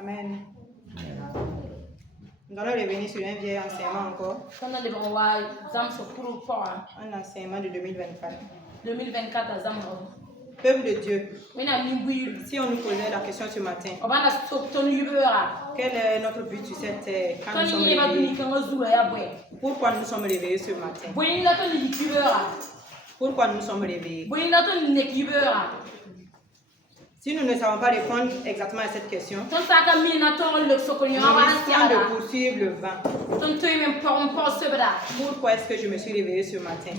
Amen. Nous allons revenir sur un vieil enseignement encore. Un enseignement de 2024. 2024 à Zambo. Peuple de Dieu, si on nous posait la question ce matin, quel est notre but sur cette terre quand nous sommes réveillés? Pourquoi nous sommes réveillés ce matin? Pourquoi nous sommes réveillés? Si nous ne savons pas répondre exactement à cette question, nous risquons de poursuivre le vent. Pourquoi est-ce que je me suis réveillée ce matin?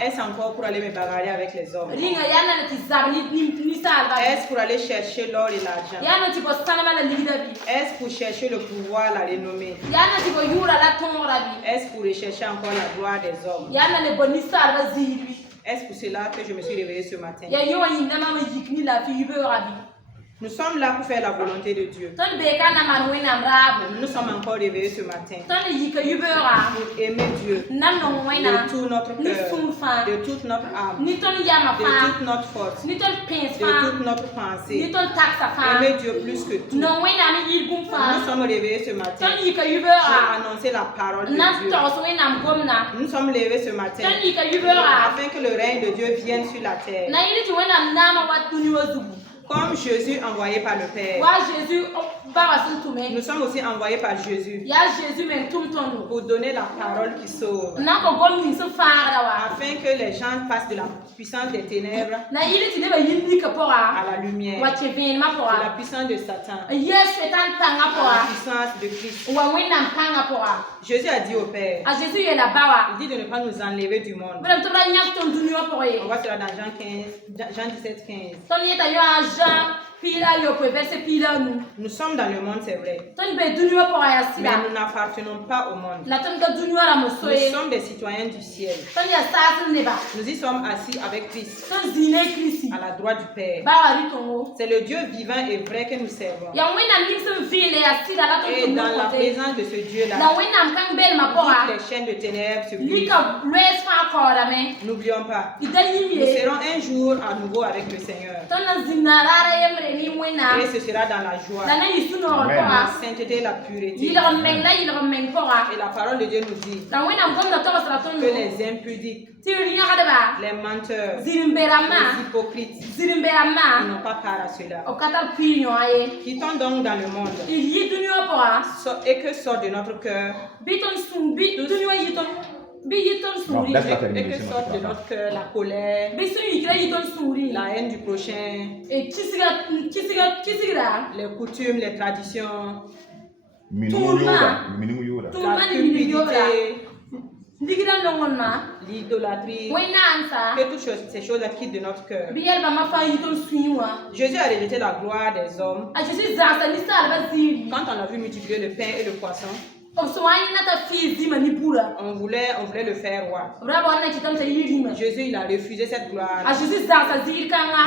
Est-ce encore pour aller me bagarrer avec les hommes? Est-ce pour aller chercher l'or et l'argent? Est-ce pour chercher le pouvoir, la renommée? Est-ce pour rechercher encore la gloire des hommes? Est-ce pour cela que je me suis réveillée ce matin? Nous sommes là pour faire la volonté de Dieu. Nous sommes encore réveillés ce matin pour aimer Dieu de tout notre cœur, de toute notre âme, de toute notre force, de toute notre pensée. Aimer Dieu plus que tout. Nous sommes réveillés ce matin pour annoncer la parole de Dieu. Nous sommes levés ce matin afin que le règne de Dieu vienne sur la terre. Comme Jésus envoyé par le Père, nous sommes aussi envoyés par Jésus pour donner la parole qui sauve, afin que les gens passent de la puissance des ténèbres à la lumière, de la puissance de Satan à la puissance de Christ. Jésus a dit au Père, il dit de ne pas nous enlever du monde. On voit cela dans Jean 17, 15. Nous sommes dans le monde, c'est vrai, mais nous n'appartenons pas au monde. Nous sommes des citoyens du ciel. Nous y sommes assis avec Christ à la droite du Père. C'est le Dieu vivant et vrai que nous servons. Et dans la présence de ce Dieu-là, toutes les chaînes de ténèbres se brisent. N'oublions pas, nous serons un jour à nouveau avec le Seigneur. Et ce sera dans la joie, la sainteté, la pureté. Et la parole de Dieu nous dit que les impudiques, les menteurs, les hypocrites, ils n'ont pas part à cela. Quittons donc dans le monde et que sort de notre cœur, et que sorte de notre cœur la colère, la haine du prochain, les coutumes, les traditions, la cupidité, l'idolâtrie, que toutes ces choses-là quittent de notre cœur. Jésus a rejeté la gloire des hommes quand on a vu multiplier le pain et le poisson. On voulait le faire roi. Jésus, il a refusé cette gloire.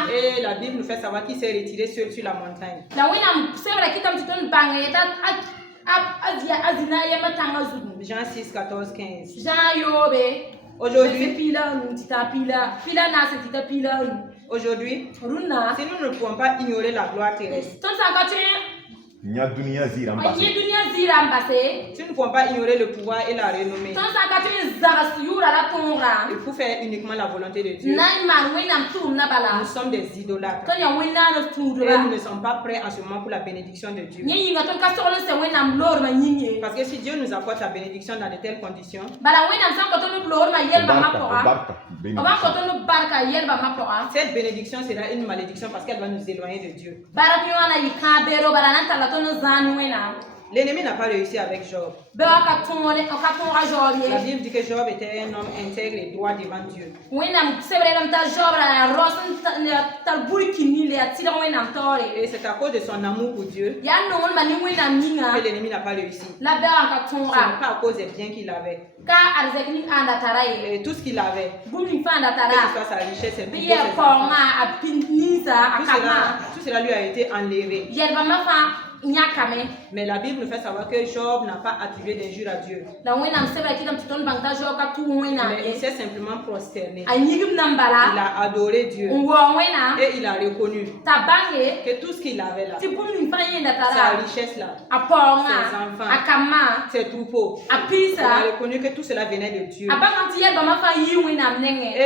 Et la Bible nous fait savoir qu'il s'est retiré seul sur la montagne. Jean 6, 14, 15. Aujourd'hui, si nous ne pouvons pas ignorer la gloire terrestre, si nous ne pouvons pas ignorer le pouvoir et la renommée, il faut faire uniquement la volonté de Dieu. Nous sommes des idolâtres. Et nous ne sommes pas prêts en ce moment pour la bénédiction de Dieu. Parce que si Dieu nous apporte la bénédiction dans de telles conditions, cette bénédiction sera une malédiction parce qu'elle va nous éloigner de Dieu. L'ennemi n'a pas réussi avec Job. La Bible dit que Job était un homme intègre et droit devant Dieu. Et c'est à cause de son amour pour Dieu que l'ennemi n'a pas réussi. Ce n'est pas à cause des biens qu'il avait. Et tout ce qu'il avait, que ce soit sa richesse, ses biens, tout cela lui a été enlevé. Mais la Bible nous fait savoir que Job n'a pas attribué d'injure à Dieu. Mais il s'est simplement prosterné. Il a adoré Dieu. Et il a reconnu que tout ce qu'il avait là, sa richesse là, ses enfants, ses troupeaux, il a reconnu que tout cela venait de Dieu. Et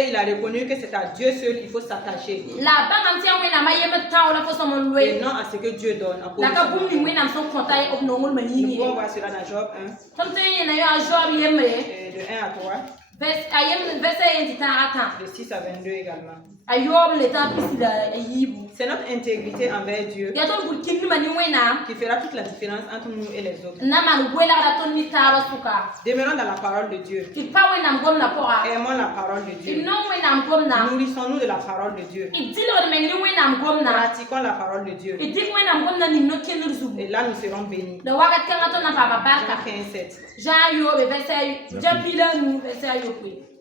il a reconnu que c'est à Dieu seul il faut s'attacher. Et non à ce que Dieu donne. Nous pouvons voir cela dans Job 1. De 1 à 3. De 6 à 22 également. C'est notre intégrité envers Dieu qui fera toute la différence entre nous et les autres. Demeurons dans la parole de Dieu. Aimons la parole de Dieu. Nourrissons-nous de la parole de Dieu. Pratiquons la parole de Dieu. Et là nous serons bénis. Jean 15:7.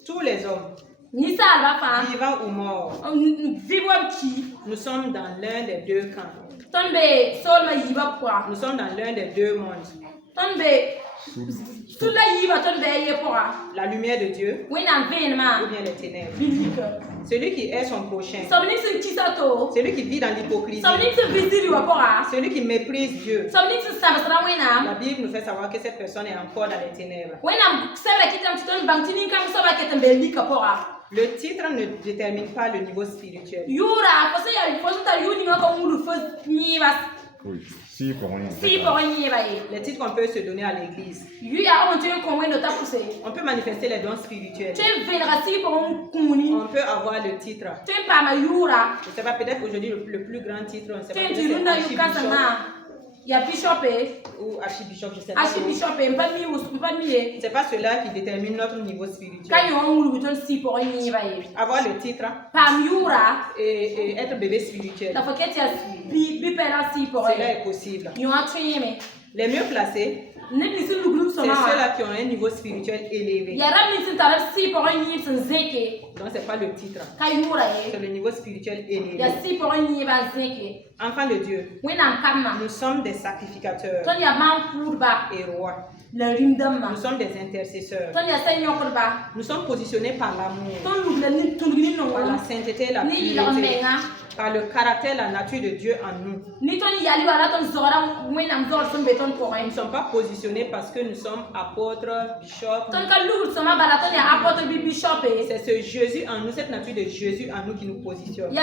Tous les hommes, vivants ou morts, nous sommes dans l'un des deux camps. Nous sommes dans l'un des deux mondes. La lumière de Dieu ou bien les ténèbres. Celui qui est son prochain, celui qui vit dans l'hypocrisie, celui qui méprise Dieu. La Bible nous fait savoir que cette personne est encore dans les ténèbres. Le titre ne détermine pas le niveau spirituel. Oui, si pour rien. Les titres qu'on peut se donner à l'église. On peut manifester les dons spirituels. On peut avoir le titre. Je ne sais pas, peut-être aujourd'hui le plus grand titre, on ne sait pas, ou archibishop, je sais pas. C'est pas cela qui détermine notre niveau spirituel. Avoir le titre et être bébé spirituel, cela est possible. Les mieux placés, c'est ceux-là qui ont un niveau spirituel élevé. Donc c'est pas le titre, c'est le niveau spirituel élevé. Enfants de Dieu, nous sommes des sacrificateurs et rois. Nous sommes des intercesseurs. Nous sommes positionnés par l'amour, par la sainteté et la pureté, par le caractère, la nature de Dieu en nous. Nous ne sommes pas positionnés parce que nous sommes apôtres, bishops. C'est ce Jésus en nous, cette nature de Jésus en nous qui nous positionne.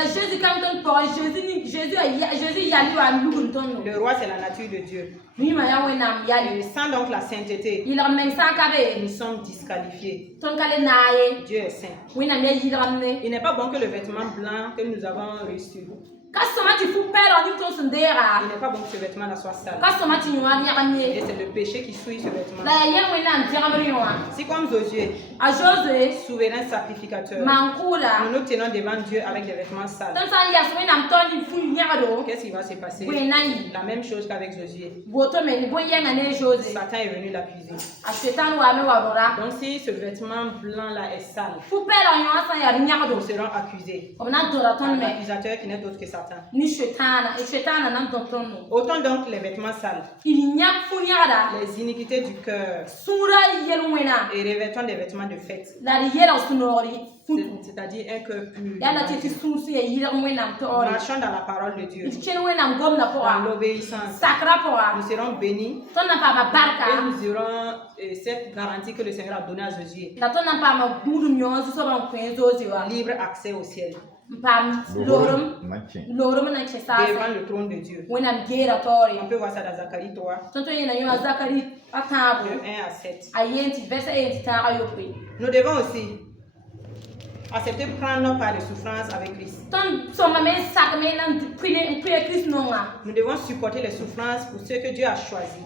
Le roi, c'est la nature de Dieu. Sans donc la sainteté, nous sommes disqualifiés. Dieu est saint. Il n'est pas bon que le vêtement blanc que nous avons reçu, il n'est pas bon que ce vêtement-là soit sale. Et c'est le péché qui souille ce vêtement. Si comme Josué, souverain sacrificateur, nous nous tenons devant Dieu avec des vêtements sales, qu'est-ce qui va se passer? La même chose qu'avec Josué. Satan est venu l'accuser. Donc si ce vêtement blanc-là est sale, nous serons accusés. Un accusateur qui n'est autre que Satan. Autant donc les vêtements sales, les iniquités du cœur, et revêtons des vêtements de fête, c'est-à-dire un cœur pur. Marchons dans la parole de Dieu, dans l'obéissance. Nous serons bénis et nous aurons cette garantie que le Seigneur a donnée à Josué. Libre accès au ciel. Devant le trône de Dieu. On peut voir ça dans Zacharie 3, de 1 à 7. Nous devons aussi accepter de prendre notre part de souffrance avec Christ. Nous devons supporter les souffrances pour ceux que Dieu a choisis.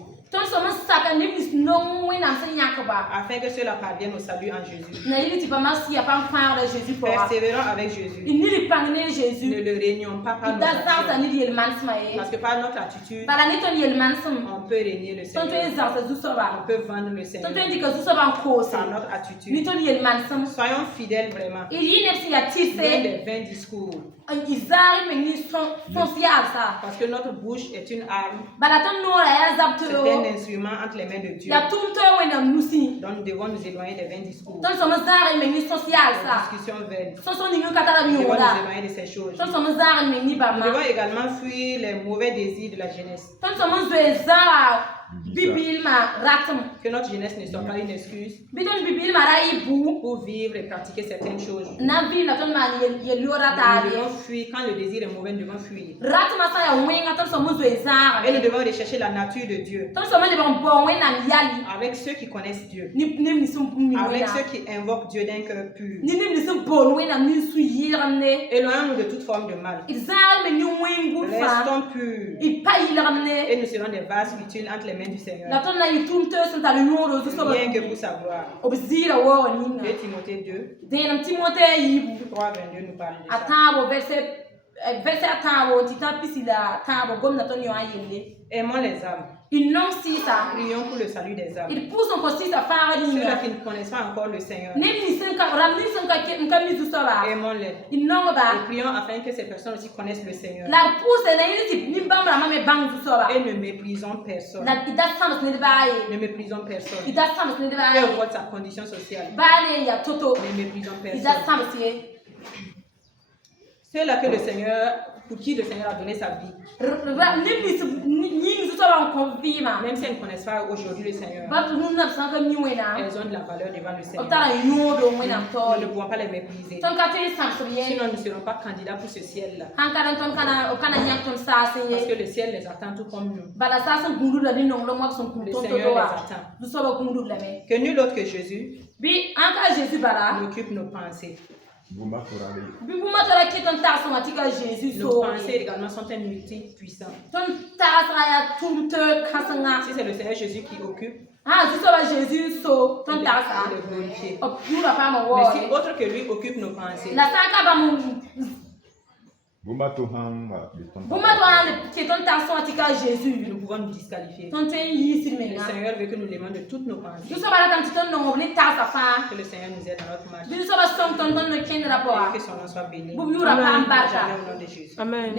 afin que cela parvienne au salut en Jésus. Persévérons avec Jésus. Ne le régnons pas par nos actions. Parce que par notre attitude, on peut régner le Seigneur. On peut vendre le Seigneur. Par notre attitude. Soyons fidèles vraiment. Loin des vains discours. Parce que notre bouche est une arme. C'est un instrument entre les mains de Dieu. Donc nous devons nous éloigner des vains discours. Des discussions vaines. Nous devons nous éloigner de ces choses. Nous devons également fuir les mauvais désirs de la jeunesse. Que notre jeunesse ne soit pas une excuse pour vivre et pratiquer certaines choses. Nous devons fuir. Quand le désir est mauvais, nous devons fuir. Et nous devons rechercher la nature de Dieu. Avec ceux qui connaissent Dieu. Avec ceux qui invoquent Dieu d'un cœur pur. Éloignons-nous de toute forme de mal. Restons purs. Et nous serons des vases spirituels entre les mains du Seigneur. Rien que pour sa gloire. 2 Timothée 2, 3, 22 nous parle de ça. Aimons les âmes. Prions pour le salut des âmes. Ceux-là qui ne connaissent pas encore le Seigneur. Aimons-les. Et prions afin que ces personnes aussi connaissent le Seigneur. Et ne méprisons personne. Ne méprisons personne. Peu importe sa condition sociale. Ne méprisons personne. Ceux-là que le Seigneur, pour qui le Seigneur a donné sa vie. Même si elles ne connaissent pas aujourd'hui le Seigneur, elles ont de la valeur devant le Seigneur. Nous ne pouvons pas les mépriser. Sinon, nous ne serons pas candidats pour ce ciel-là. Parce que le ciel les attend tout comme nous. Le Seigneur les attend. Que nul autre que Jésus occupe nos pensées. Nos pensées également sont un outil puissant. Si c'est le Seigneur Jésus qui occupe, il est glorifié. Mais si autre que lui occupe nos pensées, nous pouvons nous disqualifier. Le Seigneur veut que nous l'aimions de toutes nos pensées. Que le Seigneur nous aide dans notre marche. Et que son nom soit béni. Amen. Au nom de Jésus. Amen.